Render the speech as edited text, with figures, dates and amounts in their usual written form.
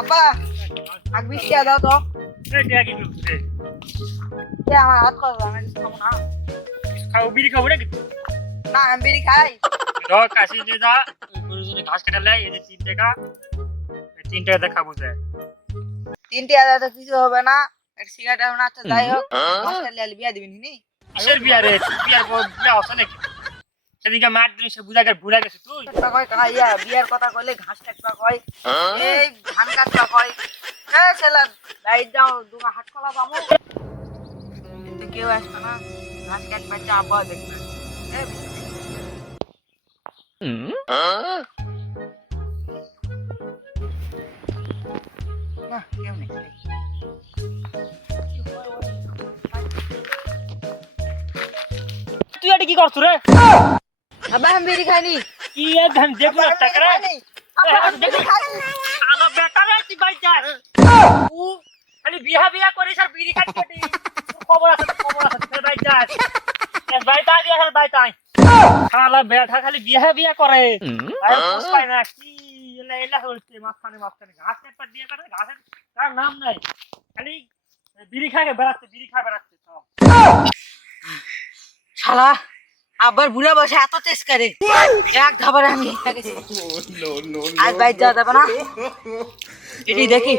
আব্বা আগ 20 টাকা দাও তো টাকা কি করছিস? এ আমার হাত করা আমি খাবো না খাও বিড়ি খাবো নাকি? না আমি বিড়ি খাই ধর কাশি নিয়ে যা গরুর জন্য ঘাস কেটে লাই, এই যে 3 টাকা, এই 3 টাকা দিয়ে খাবো যায়। 3 টাকা তো কিছু হবে না এক সিগারেট না আচ্ছা যাই হোক মাস্টার লাল বিয়া দিবেন নি কিসের বিয়া রে? বিয়ার পর বিয়া হচ্ছে নাকি? সেদিনকে মার দিন সে ভুলা গেছে তুই। কাটবা কয় কাইয়া বিয়ার কথা কইলে ঘাস কাটবা কয় এই ধান কাটবা কয় এ ছেলে লাইট দাও দুগা হাত খোলা পামু কিন্তু কেউ আসবে না ঘাস কাটবা চা আব্বা দেখবে এ না কেউ নেই তুই এটা কি করছ রে? আব্বা আমি বিড়ি খাইনি কি এ ধান দেখু না টাকা রে? বিড়ি খাইনি আলো বেটা রে তুই ভাই যা। ও খালি বিয়া করিস আর বিড়ি খাচ্ছিস। খবর আছে তুই ভাই যা। এস ভাই তা দিয়া ভাই তাই। শালা বেটা খালি বিয়া করে। আর পোষ পায় না কি এলা হইছে মাঝখানে ঘাস কাটতে বিয়া করে ঘাসের তার নাম নাই। খালি বিড়ি খায় বেড়াচ্ছে সব। শালা আবার বুড়া বসে এত চেষ্টা করে এক ধাবারে আমি আজ বাইর যাওয়া যাবে না এটি দেখি